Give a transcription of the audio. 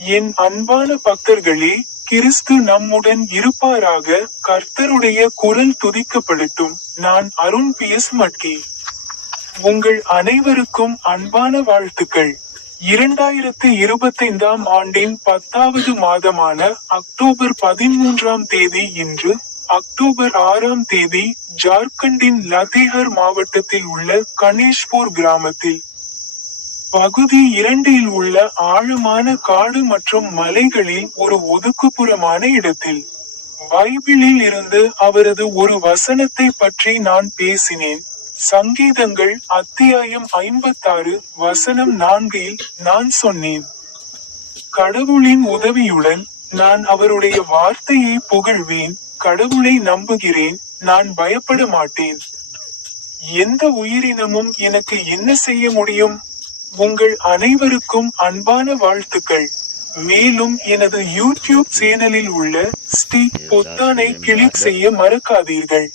என் அன்பான பக்தர்களே கிறிஸ்து நம்முடன் இருப்பாராக கர்த்தருடைய குரல் துதிக்கப்படட்டும் நான் அருண் பி. எஸ். மட்கி. உங்கள் அனைவருக்கும் அன்பான வாழ்த்துக்கள். இரண்டாயிரத்து இருபத்தைந்தாம் ஆண்டின் பத்தாவது மாதமான அக்டோபர் பதிமூன்றாம் தேதி இன்று அக்டோபர் ஆறாம் தேதி ஜார்க்கண்டின் லதேஹர் மாவட்டத்தில் உள்ள கணேஷ்பூர் கிராமத்தில் பகுதி இரண்டில் உள்ள ஆழமான காடு மற்றும் மலைகளில் ஒரு ஒதுக்குப்புறமான இடத்தில். பைபிளில் இருந்து அவரது ஒரு வசனத்தை பற்றி நான் பேசினேன். சங்கீதங்கள் அத்தியாயம் ஐம்பத்தாறு வசனம் நான்கில் நான் சொன்னேன். கடவுளின் உதவியுடன் நான் அவருடைய வார்த்தையை புகழ்வேன் கடவுளை நம்புகிறேன் நான் பயப்பட மாட்டேன். எந்த உயிரினமும் எனக்கு என்ன செய்ய முடியும்? உங்கள் அனைவருக்கும் அன்பான வாழ்த்துக்கள். மேலும் எனது யூடியூப் சேனலில் உள்ள ஸ்ரீ பொத்தானை கிளிக் செய்ய மறக்காதீர்கள்.